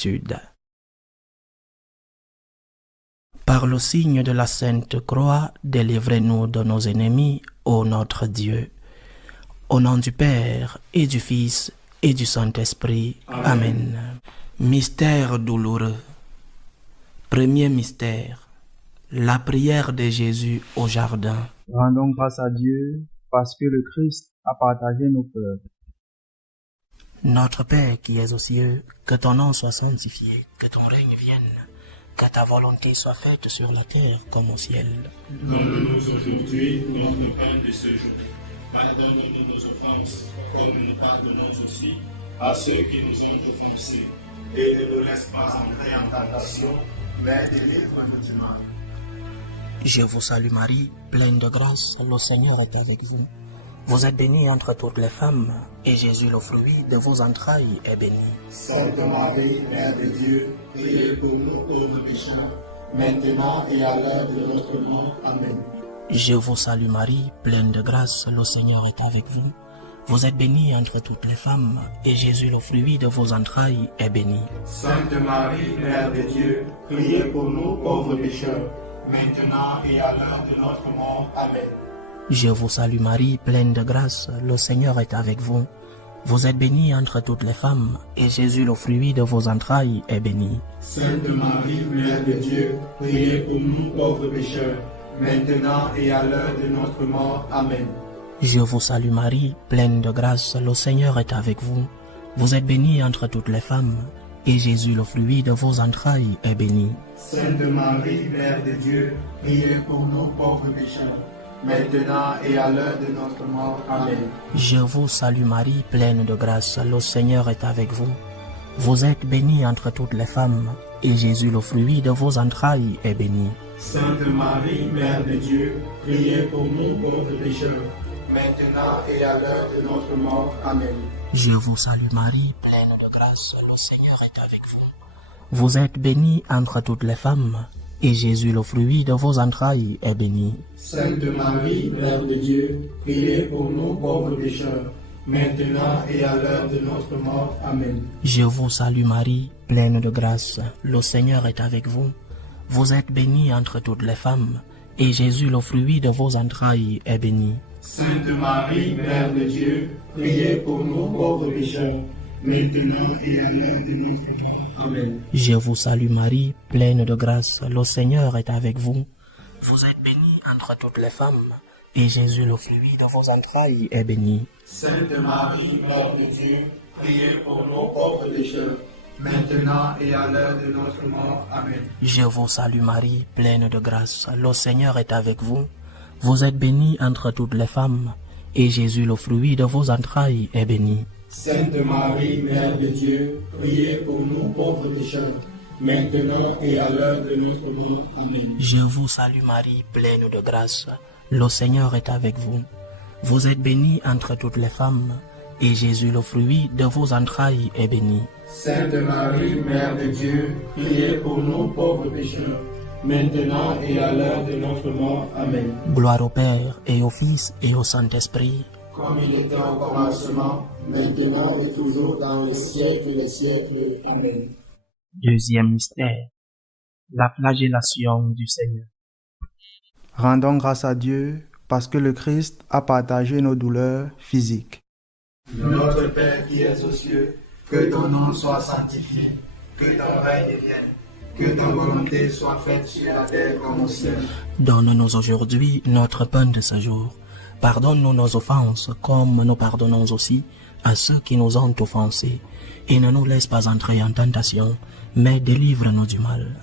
béatitude. Par le signe de la Sainte Croix, délivrez-nous de nos ennemis, ô notre Dieu. Au nom du Père, et du Fils, et du Saint-Esprit. Amen. Mystère douloureux. Premier mystère. La prière de Jésus au jardin. Rendons grâce à Dieu parce que le Christ a partagé nos peurs. Notre Père qui es aux cieux, que ton nom soit sanctifié, que ton règne vienne, que ta volonté soit faite sur la terre comme au ciel. Donne-nous aujourd'hui notre pain de ce jour. Pardonne-nous nos offenses, comme nous pardonnons aussi à ceux qui nous ont offensés. Et ne nous laisse pas entrer en tentation, mais délivre-nous du mal. Je vous salue Marie, pleine de grâce, le Seigneur est avec vous. Vous êtes bénie entre toutes les femmes, et Jésus, le fruit de vos entrailles, est béni. Sainte Marie, Mère de Dieu, priez pour nous pauvres pécheurs, maintenant et à l'heure de notre mort. Amen. Je vous salue Marie, pleine de grâce, le Seigneur est avec vous. Vous êtes bénie entre toutes les femmes, et Jésus, le fruit de vos entrailles, est béni. Sainte Marie, Mère de Dieu, priez pour nous pauvres pécheurs, maintenant et à l'heure de notre mort. Amen. Je vous salue Marie, pleine de grâce, le Seigneur est avec vous. Vous êtes bénie entre toutes les femmes, et Jésus, le fruit de vos entrailles, est béni. Sainte Marie, Mère de Dieu, priez pour nous pauvres pécheurs, maintenant et à l'heure de notre mort. Amen. Je vous salue Marie, pleine de grâce, le Seigneur est avec vous. Vous êtes bénie entre toutes les femmes, et Jésus, le fruit de vos entrailles, est béni. Sainte Marie, Mère de Dieu, priez pour nous pauvres pécheurs, maintenant et à l'heure de notre mort. Amen. Je vous salue Marie, pleine de grâce, le Seigneur est avec vous. Vous êtes bénie entre toutes les femmes, et Jésus, le fruit de vos entrailles, est béni. Sainte Marie, Mère de Dieu, priez pour nous pauvres pécheurs, maintenant et à l'heure de notre mort. Amen. Je vous salue Marie, pleine de grâce, le Seigneur est avec vous. Vous êtes bénie entre toutes les femmes, et Jésus, le fruit de vos entrailles, est béni. Sainte Marie, Mère de Dieu, priez pour nous pauvres pécheurs, maintenant et à l'heure de notre mort. Amen. Je vous salue Marie, pleine de grâce, le Seigneur est avec vous. Vous êtes bénie entre toutes les femmes, et Jésus, le fruit de vos entrailles, est béni. Sainte Marie, Mère de Dieu, priez pour nous pauvres pécheurs, maintenant et à l'heure de notre mort. Amen. Je vous salue Marie, pleine de grâce, le Seigneur est avec vous. Vous êtes bénie entre toutes les femmes, et Jésus, le fruit de vos entrailles, est béni. Sainte Marie, Mère de Dieu, priez pour nous pauvres pécheurs, maintenant et à l'heure de notre mort. Amen. Je vous salue Marie, pleine de grâce, le Seigneur est avec vous. Vous êtes bénie entre toutes les femmes, et Jésus, le fruit de vos entrailles, est béni. Sainte Marie, Mère de Dieu, priez pour nous pauvres pécheurs, maintenant et à l'heure de notre mort. Amen. Je vous salue Marie, pleine de grâce, le Seigneur est avec vous. Vous êtes bénie entre toutes les femmes, et Jésus, le fruit de vos entrailles, est béni. Sainte Marie, Mère de Dieu, priez pour nous pauvres pécheurs, maintenant et à l'heure de notre mort. Amen. Gloire au Père, et au Fils, et au Saint-Esprit. Comme il était au commencement, maintenant et toujours dans les siècles des siècles. Amen. Deuxième mystère. La flagellation du Seigneur. Rendons grâce à Dieu parce que le Christ a partagé nos douleurs physiques. Notre Père qui es aux cieux, que ton nom soit sanctifié, que ton règne vienne, que ta volonté soit faite sur la terre comme au ciel. Donne-nous aujourd'hui notre pain de ce jour. Pardonne-nous nos offenses, comme nous pardonnons aussi à ceux qui nous ont offensés. Et ne nous laisse pas entrer en tentation, mais délivre-nous du mal.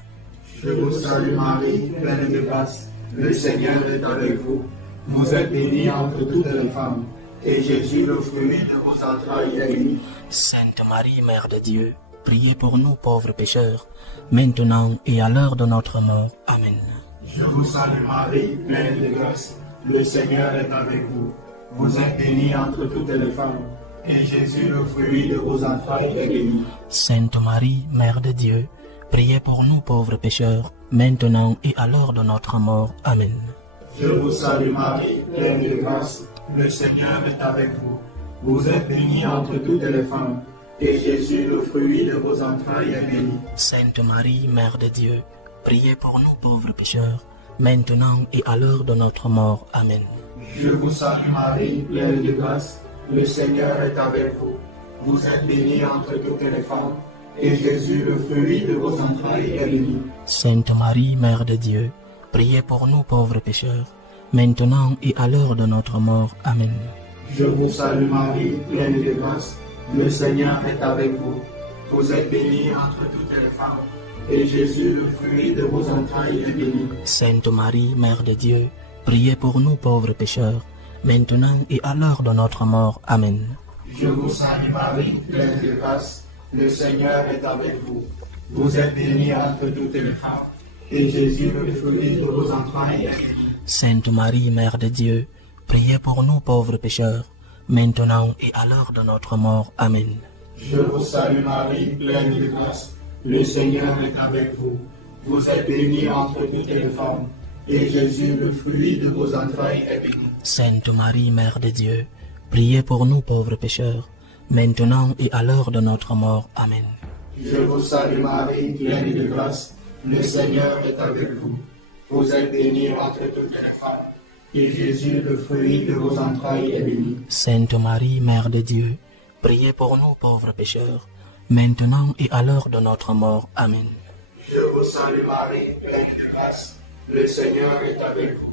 Je vous salue Marie, pleine de grâce, le Seigneur est avec vous. Vous êtes bénie entre toutes les femmes, et Jésus, le fruit de vos entrailles, est béni. Sainte Marie, Mère de Dieu, priez pour nous pauvres pécheurs, maintenant et à l'heure de notre mort. Amen. Je vous salue Marie, pleine de grâce, le Seigneur est avec vous. Vous êtes bénie entre toutes les femmes, et Jésus, le fruit de vos entrailles, est béni. Sainte Marie, Mère de Dieu, priez pour nous pauvres pécheurs, maintenant et à l'heure de notre mort. Amen. Je vous salue Marie, pleine de grâce, le Seigneur est avec vous. Vous êtes bénie entre toutes les femmes, et Jésus, le fruit de vos entrailles, est béni. Sainte Marie, Mère de Dieu, priez pour nous pauvres pécheurs, maintenant et à l'heure de notre mort. Amen. Je vous salue Marie, pleine de grâce, le Seigneur est avec vous. Vous êtes bénie entre toutes les femmes, et Jésus, le fruit de vos entrailles, est béni. Sainte Marie, Mère de Dieu, priez pour nous pauvres pécheurs, maintenant et à l'heure de notre mort. Amen. Je vous salue Marie, pleine de grâce, le Seigneur est avec vous. Vous êtes bénie entre toutes les femmes, et Jésus, le fruit de vos entrailles, est béni. Sainte Marie, Mère de Dieu, priez pour nous pauvres pécheurs, maintenant et à l'heure de notre mort. Amen. Je vous salue Marie, pleine de grâce, le Seigneur est avec vous. Vous êtes bénie entre toutes les femmes, et Jésus, le fruit de vos entrailles, est béni. Sainte Marie, Mère de Dieu, priez pour nous pauvres pécheurs, maintenant et à l'heure de notre mort. Amen. Je vous salue Marie, pleine de grâce, le Seigneur est avec vous. Vous êtes bénie entre toutes les femmes, et Jésus, le fruit de vos entrailles, est béni. Sainte Marie, Mère de Dieu, priez pour nous pauvres pécheurs, maintenant et à l'heure de notre mort. Amen. Je vous salue Marie, pleine de grâce, le Seigneur est avec vous. Vous êtes bénie entre toutes les femmes, et Jésus, le fruit de vos entrailles, est béni. Sainte Marie, Mère de Dieu, priez pour nous pauvres pécheurs, maintenant et à l'heure de notre mort. Amen. Je vous salue Marie, pleine de grâce, le Seigneur est avec vous.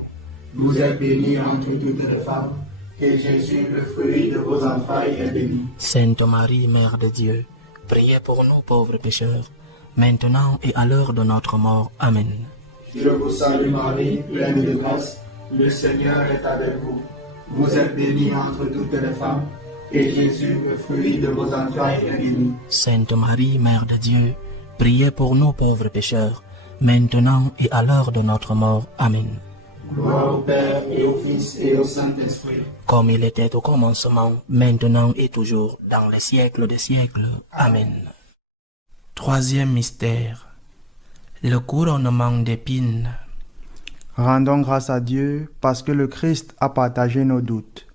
Vous êtes bénie entre toutes les femmes, et Jésus, le fruit de vos entrailles, est béni. Sainte Marie, Mère de Dieu, priez pour nous pauvres pécheurs, maintenant et à l'heure de notre mort. Amen. Je vous salue Marie, pleine de grâce, le Seigneur est avec vous. Vous êtes bénie entre toutes les femmes, et Jésus, le fruit de vos entrailles, est béni. Sainte Marie, Mère de Dieu, priez pour nous pauvres pécheurs, maintenant et à l'heure de notre mort. Amen. Gloire au Père et au Fils et au Saint-Esprit. Comme il était au commencement, maintenant et toujours, dans les siècles des siècles. Amen. Troisième mystère, le couronnement d'épines. Rendons grâce à Dieu parce que le Christ a partagé nos doutes.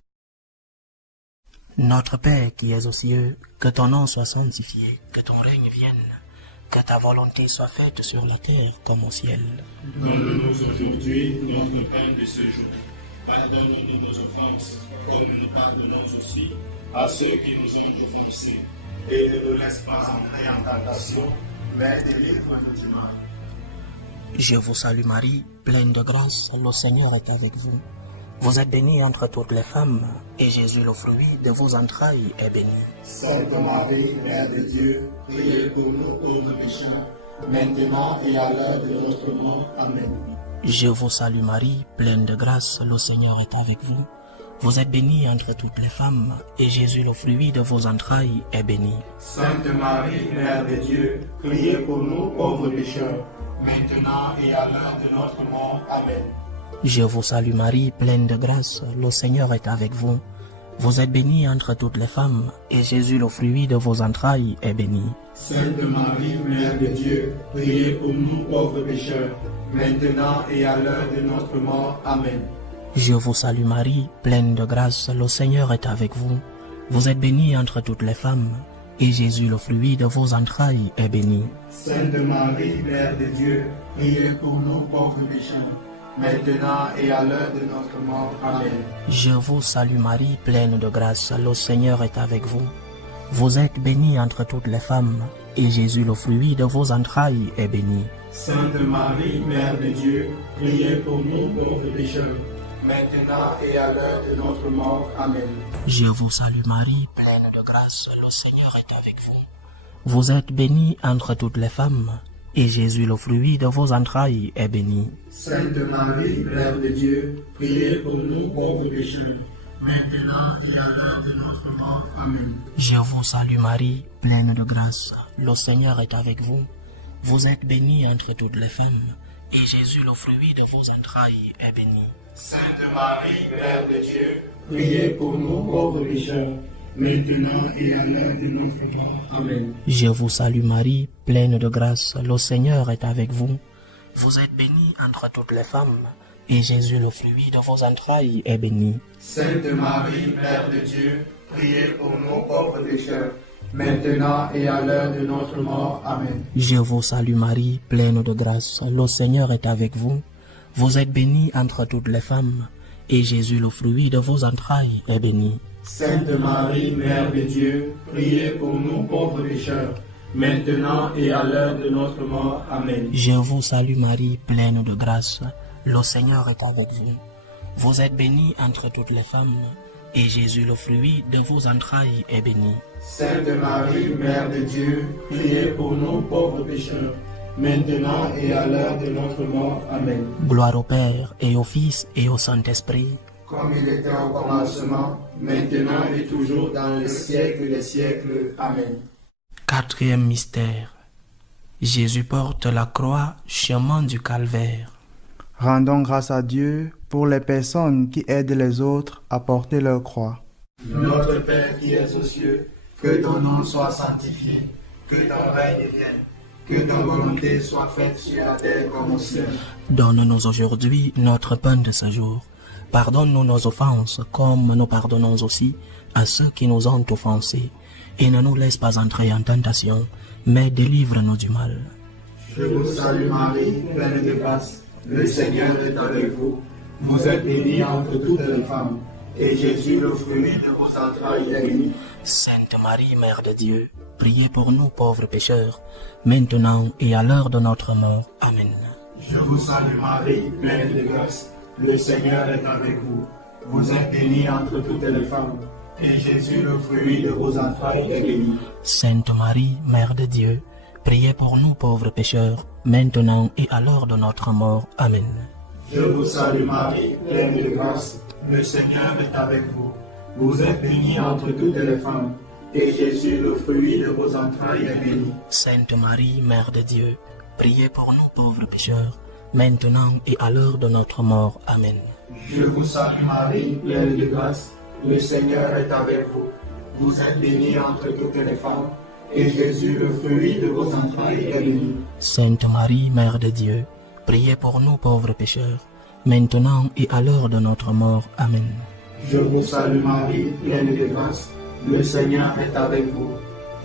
Notre Père qui es aux cieux, que ton nom soit sanctifié, que ton règne vienne, que ta volonté soit faite sur la terre comme au ciel. Donne-nous aujourd'hui notre pain de ce jour. Pardonne-nous nos offenses, comme nous pardonnons aussi à ceux qui nous ont offensés. Et ne nous laisse pas entrer en tentation, mais délivre-nous du mal. Je vous salue Marie, pleine de grâce, le Seigneur est avec vous. Vous êtes bénie entre toutes les femmes, et Jésus, le fruit de vos entrailles, est béni. Sainte Marie, Mère de Dieu, priez pour nous pauvres pécheurs, maintenant et à l'heure de notre mort. Amen. Je vous salue Marie, pleine de grâce, le Seigneur est avec vous. Vous êtes bénie entre toutes les femmes, et Jésus, le fruit de vos entrailles, est béni. Sainte Marie, Mère de Dieu, priez pour nous pauvres pécheurs, maintenant et à l'heure de notre mort. Amen. Je vous salue Marie, pleine de grâce, le Seigneur est avec vous. Vous êtes bénie entre toutes les femmes, et Jésus, le fruit de vos entrailles, est béni. Sainte Marie, Mère de Dieu, priez pour nous pauvres pécheurs, maintenant et à l'heure de notre mort. Amen. Je vous salue Marie, pleine de grâce, le Seigneur est avec vous. Vous êtes bénie entre toutes les femmes, et Jésus, le fruit de vos entrailles, est béni. Sainte Marie, Mère de Dieu, priez pour nous pauvres pécheurs, maintenant et à l'heure de notre mort. Amen. Je vous salue Marie, pleine de grâce, le Seigneur est avec vous. Vous êtes bénie entre toutes les femmes, et Jésus, le fruit de vos entrailles, est béni. Sainte Marie, Mère de Dieu, priez pour nous pauvres pécheurs, maintenant et à l'heure de notre mort. Amen. Je vous salue Marie, pleine de grâce, le Seigneur est avec vous. Vous êtes bénie entre toutes les femmes, et Jésus, le fruit de vos entrailles, est béni. Sainte Marie, Mère de Dieu, priez pour nous pauvres pécheurs, maintenant et à l'heure de notre mort. Amen. Je vous salue Marie, pleine de grâce, le Seigneur est avec vous. Vous êtes bénie entre toutes les femmes, et Jésus, le fruit de vos entrailles, est béni. Sainte Marie, Mère de Dieu, priez pour nous pauvres pécheurs, maintenant et à l'heure de notre mort. Amen. Je vous salue Marie, pleine de grâce, le Seigneur est avec vous. Vous êtes bénie entre toutes les femmes, et Jésus, le fruit de vos entrailles, est béni. Sainte Marie, Mère de Dieu, priez pour nous pauvres pécheurs, maintenant et à l'heure de notre mort. Amen. Je vous salue Marie, pleine de grâce, le Seigneur est avec vous. Vous êtes bénie entre toutes les femmes, et Jésus, le fruit de vos entrailles, est béni. Sainte Marie, Mère de Dieu, priez pour nous pauvres pécheurs, maintenant et à l'heure de notre mort. Amen. Je vous salue Marie, pleine de grâce, le Seigneur est avec vous. Vous êtes bénie entre toutes les femmes, et Jésus, le fruit de vos entrailles, est béni. Sainte Marie, Mère de Dieu, priez pour nous pauvres pécheurs, maintenant et à l'heure de notre mort. Amen. Gloire au Père, et au Fils, et au Saint-Esprit. Comme il était au commencement, maintenant et toujours dans les siècles des siècles. Amen. Quatrième mystère. Jésus porte la croix, chemin du calvaire. Rendons grâce à Dieu pour les personnes qui aident les autres à porter leur croix. Notre Père qui es aux cieux, que ton nom soit sanctifié, que ton règne vienne, que ta volonté soit faite sur la terre comme au ciel. Donne-nous aujourd'hui notre pain de ce jour. Pardonne-nous nos offenses, comme nous pardonnons aussi à ceux qui nous ont offensés. Et ne nous laisse pas entrer en tentation, mais délivre-nous du mal. Je vous salue Marie, pleine de grâce, le Seigneur est avec vous. Vous êtes bénie entre toutes les femmes, et Jésus, le fruit de vos entrailles, est béni. Sainte Marie, Mère de Dieu, priez pour nous pauvres pécheurs, maintenant et à l'heure de notre mort. Amen. Je vous salue Marie, pleine de grâce, le Seigneur est avec vous. Vous êtes bénie entre toutes les femmes, et Jésus, le fruit de vos entrailles, est béni. Sainte Marie, Mère de Dieu, priez pour nous pauvres pécheurs, maintenant et à l'heure de notre mort. Amen. Je vous salue Marie, pleine de grâce, le Seigneur est avec vous. Vous êtes bénie entre toutes les femmes, et Jésus, le fruit de vos entrailles, est béni. Sainte Marie, Mère de Dieu, priez pour nous pauvres pécheurs, maintenant et à l'heure de notre mort. Amen. Je vous salue Marie, pleine de grâce, le Seigneur est avec vous. Vous êtes bénie entre toutes les femmes, et Jésus, le fruit de vos entrailles, est béni. Sainte Marie, Mère de Dieu, priez pour nous pauvres pécheurs, maintenant et à l'heure de notre mort. Amen. Je vous salue Marie, pleine de grâce, le Seigneur est avec vous.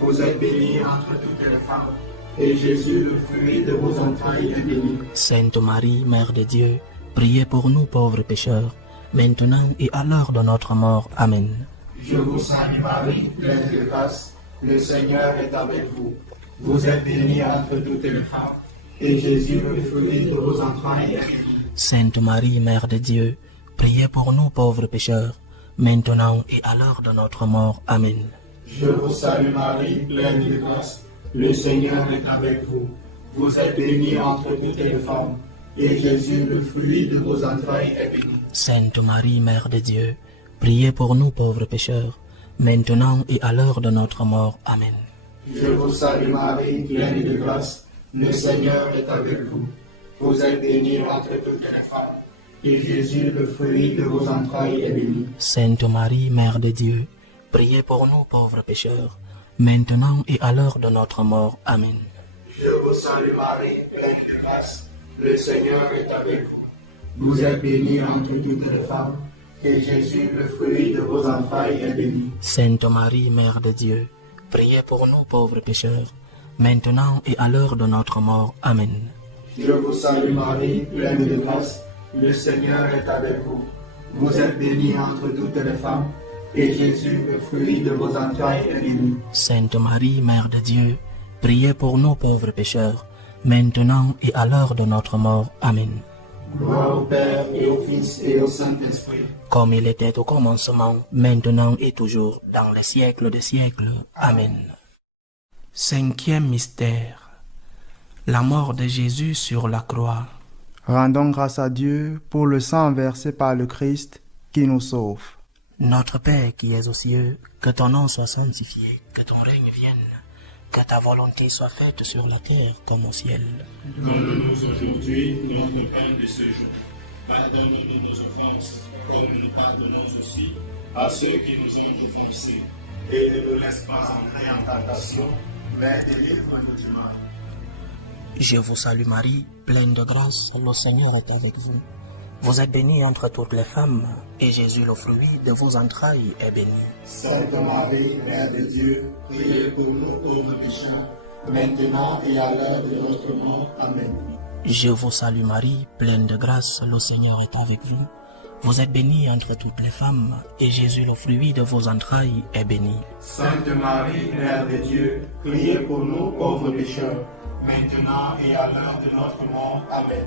Vous êtes bénie entre toutes les femmes, et Jésus, le fruit de vos entrailles, est béni. Sainte Marie, Mère de Dieu, priez pour nous pauvres pécheurs, maintenant et à l'heure de notre mort. Amen. Je vous salue Marie, pleine de grâce, le Seigneur est avec vous. Vous êtes bénie entre toutes les femmes, et Jésus, le fruit de vos entrailles, est béni. Sainte Marie, Mère de Dieu, priez pour nous pauvres pécheurs, maintenant et à l'heure de notre mort. Amen. Je vous salue Marie, pleine de grâce, le Seigneur est avec vous. Vous êtes bénie entre toutes les femmes, et Jésus, le fruit de vos entrailles, est béni. Sainte Marie, Mère de Dieu, priez pour nous pauvres pécheurs, maintenant et à l'heure de notre mort. Amen. Je vous salue Marie, pleine de grâce, le Seigneur est avec vous. Vous êtes bénie entre toutes les femmes, et Jésus, le fruit de vos entrailles, est béni. Sainte Marie, Mère de Dieu, priez pour nous pauvres pécheurs, maintenant et à l'heure de notre mort. Amen. Je vous salue Marie, pleine de grâce, le Seigneur est avec vous. Vous êtes bénie entre toutes les femmes, et Jésus, le fruit de vos entrailles, est béni. Sainte Marie, Mère de Dieu, priez pour nous pauvres pécheurs, maintenant et à l'heure de notre mort. Amen. Je vous salue Marie, pleine de grâce, le Seigneur est avec vous. Vous êtes bénie entre toutes les femmes, et Jésus, le fruit de vos entrailles, est béni. Sainte Marie, Mère de Dieu, priez pour nous pauvres pécheurs, maintenant et à l'heure de notre mort. Amen. Gloire au Père et au Fils et au Saint-Esprit. Comme il était au commencement, maintenant et toujours, dans les siècles des siècles. Amen. Cinquième mystère. La mort de Jésus sur la croix. Rendons grâce à Dieu pour le sang versé par le Christ qui nous sauve. Notre Père qui es aux cieux, que ton nom soit sanctifié, que ton règne vienne, que ta volonté soit faite sur la terre comme au ciel. Donne-nous aujourd'hui notre pain de ce jour. Pardonne-nous nos offenses, comme nous pardonnons aussi à ceux qui nous ont offensés. Et ne nous laisse pas entrer en tentation, mais délivre-nous du mal. Je vous salue Marie, pleine de grâce, le Seigneur est avec vous. Vous êtes bénie entre toutes les femmes, et Jésus, le fruit de vos entrailles, est béni. Sainte Marie, Mère de Dieu, priez pour nous pauvres pécheurs, maintenant et à l'heure de notre mort. Amen. Je vous salue Marie, pleine de grâce, le Seigneur est avec vous. Vous êtes bénie entre toutes les femmes, et Jésus, le fruit de vos entrailles, est béni. Sainte Marie, Mère de Dieu, priez pour nous pauvres pécheurs, maintenant et à l'heure de notre mort. Amen.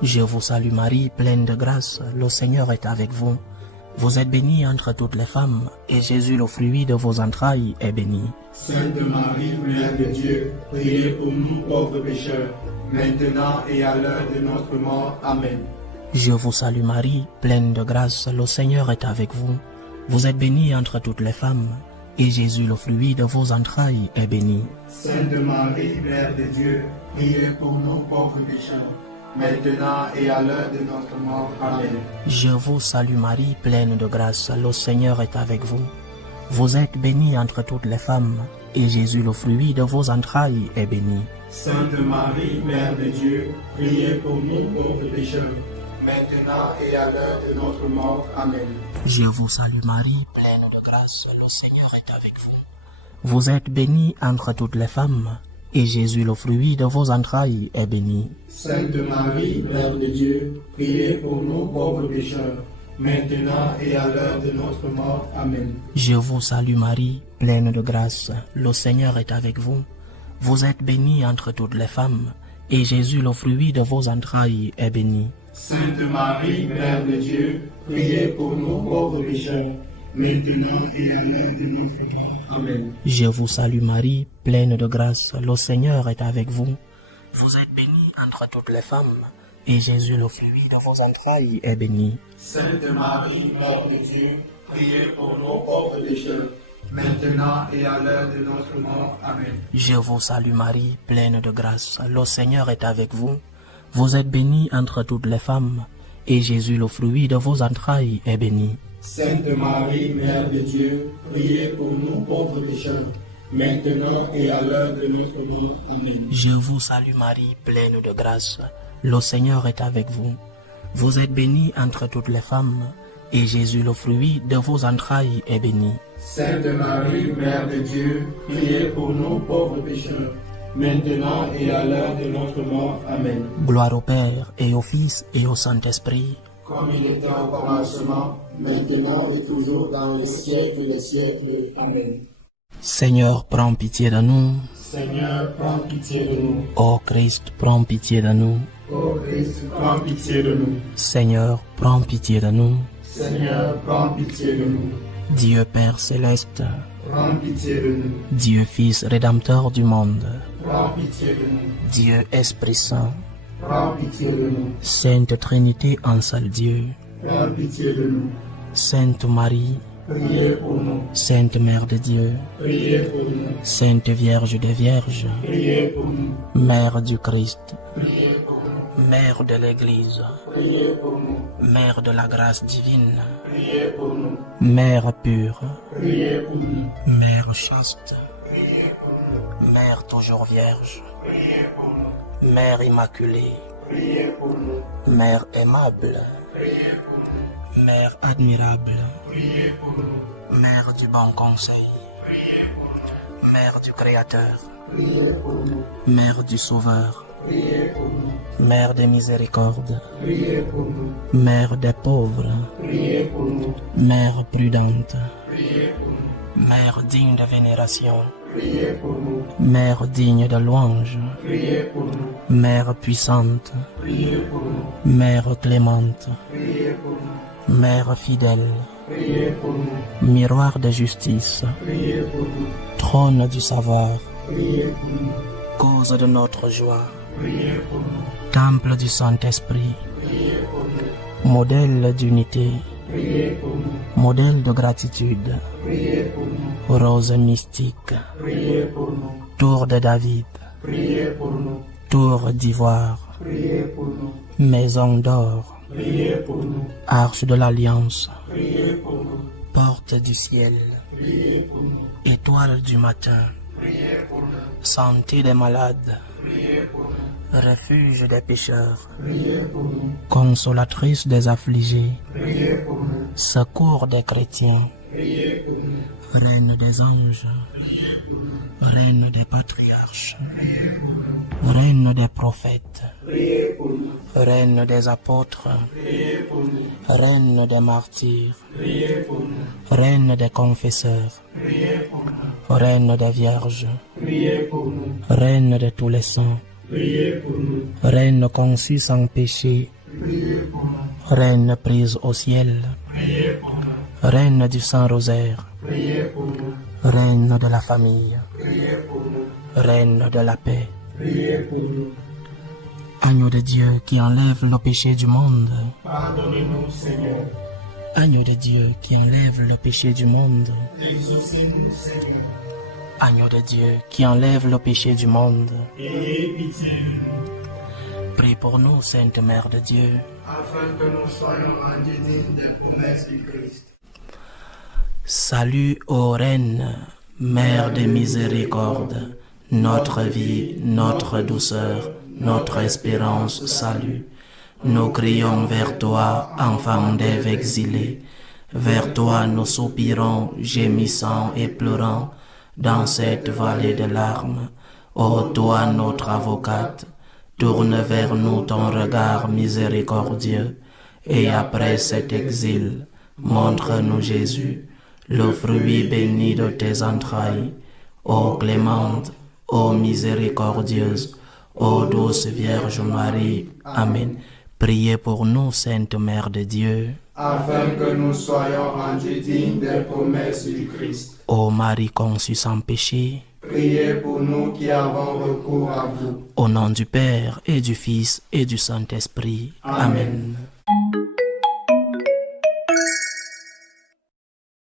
Je vous salue Marie, pleine de grâce, le Seigneur est avec vous. Vous êtes bénie entre toutes les femmes, et Jésus, le fruit de vos entrailles, est béni. Sainte Marie, Mère de Dieu, priez pour nous pauvres pécheurs, maintenant et à l'heure de notre mort. Amen. Je vous salue Marie, pleine de grâce, le Seigneur est avec vous. Vous êtes bénie entre toutes les femmes, et Jésus, le fruit de vos entrailles, est béni. Sainte Marie, Mère de Dieu, priez pour nous pauvres pécheurs, maintenant et à l'heure de notre mort. Amen. Je vous salue Marie, pleine de grâce, le Seigneur est avec vous. Vous êtes bénie entre toutes les femmes, et Jésus, le fruit de vos entrailles, est béni. Sainte Marie, Mère de Dieu, priez pour nous pauvres pécheurs, maintenant et à l'heure de notre mort. Amen. Je vous salue Marie, pleine de grâce, le Seigneur est avec vous. Vous êtes bénie entre toutes les femmes, et Jésus, le fruit de vos entrailles, est béni. Sainte Marie, Mère de Dieu, priez pour nous pauvres pécheurs, maintenant et à l'heure de notre mort. Amen. Je vous salue Marie, pleine de grâce, le Seigneur est avec vous. Vous êtes bénie entre toutes les femmes, et Jésus, le fruit de vos entrailles, est béni. Sainte Marie, Mère de Dieu, priez pour nous pauvres pécheurs, maintenant et à l'heure de notre mort. Amen. Je vous salue Marie, pleine de grâce, le Seigneur est avec vous. Vous êtes bénie entre toutes les femmes, et Jésus, le fruit de vos entrailles, est béni. Sainte Marie, Mère de Dieu, priez pour nous pauvres pécheurs, maintenant et à l'heure de notre mort. Amen. Je vous salue Marie, pleine de grâce, le Seigneur est avec vous. Vous êtes bénie entre toutes les femmes, et Jésus, le fruit de vos entrailles, est béni. Sainte Marie, Mère de Dieu, priez pour nous pauvres pécheurs, maintenant et à l'heure de notre mort. Amen. Je vous salue Marie, pleine de grâce, le Seigneur est avec vous. Vous êtes bénie entre toutes les femmes, et Jésus, le fruit de vos entrailles, est béni. Sainte Marie, Mère de Dieu, priez pour nous pauvres pécheurs, maintenant et à l'heure de notre mort. Amen. Gloire au Père, et au Fils, et au Saint-Esprit, comme il était au commencement, maintenant et toujours dans les siècles des siècles. Amen. Seigneur, prends pitié de nous. Seigneur, prends pitié de nous. Ô Christ, prends pitié de nous. Ô Christ, prends pitié de nous. Seigneur, prends pitié de nous. Seigneur, prends pitié de nous. Dieu Père céleste, Prends pitié de nous. Dieu Fils rédempteur du monde, Prends pitié de nous. Dieu Esprit Saint, Prends pitié de nous. Sainte Trinité en seul Dieu, Prends pitié de nous. Sainte Marie, Priez pour nous. Sainte Mère de Dieu, Priez pour nous. Sainte Vierge des Vierges, Priez pour nous. Mère du Christ, Priez pour nous. Mère de l'Église, Priez pour nous. Mère de la grâce divine, Priez pour nous. Mère pure, Priez pour nous. Mère chaste, Priez pour nous. Mère toujours vierge, Priez pour nous. Mère immaculée, Priez pour nous. Mère aimable, Priez pour nous. Mère admirable, Priez pour nous. Mère du bon conseil, Priez pour nous. Mère du Créateur, Priez pour nous. Mère du Sauveur, Priez pour nous. Mère des miséricordes, Priez pour nous. Mère des pauvres, Priez pour nous. Mère prudente, Priez pour nous. Mère digne de vénération, Priez pour nous. Mère digne de louange, Priez pour nous. Mère puissante, Priez pour nous. Mère clémente, Priez pour nous. Mère fidèle, Priez pour nous. miroir de justice, Priez pour nous. trône du savoir, Priez pour nous. cause de notre joie, Priez pour nous. temple du Saint-Esprit, Priez pour nous. modèle d'unité, Priez pour nous. modèle de gratitude, Priez pour nous. rose mystique, Priez pour nous. tour de David, Priez pour nous. tour d'ivoire, Priez pour nous. maison d'or, Priez pour nous. arche de l'alliance, Priez pour nous. porte du ciel, Priez pour nous. étoile du matin, Priez pour nous. santé des malades, Priez pour nous. refuge des pécheurs, Priez pour nous. consolatrice des affligés, Priez pour nous. secours des chrétiens, Priez pour nous. reine des anges, reine des patriarches, reine des prophètes, Priez pour nous. reine des apôtres, Priez pour nous. reine des martyrs, Priez pour nous. reine des confesseurs, Priez pour nous. reine des vierges, Priez pour nous. reine de tous les saints, Priez pour nous. reine conçue sans péché, Priez pour nous. reine prise au ciel, Priez pour nous. reine du Saint-Rosaire, Priez pour nous. reine de la famille, Priez pour nous. reine de la paix, Priez pour nous. agneau de Dieu qui enlève le péché du monde, Pardonnez-nous, Seigneur. agneau de Dieu qui enlève le péché du monde, Exaucez-nous, Seigneur. agneau de Dieu qui enlève le péché du monde, Ayez pitié de nous, prie pour nous, Sainte Mère de Dieu. afin que nous soyons rendus dignes des promesses du Christ. Salut ô Reine, Mère de miséricorde, notre vie, notre douceur, notre espérance, salut. Nous crions vers toi, enfant d'Ève exilée. Vers toi nous soupirons, gémissant et pleurant, dans cette vallée de larmes. Ô toi notre avocate, tourne vers nous ton regard miséricordieux, et après cet exil, montre-nous Jésus, le fruit béni de tes entrailles. Ô clémente, ô miséricordieuse, ô douce Vierge Marie. Amen. Priez pour nous, Sainte Mère de Dieu. Afin que nous soyons rendus dignes des promesses du Christ. Ô Marie conçue sans péché, Priez pour nous qui avons recours à vous. au nom du Père et du Fils et du Saint-Esprit. Amen.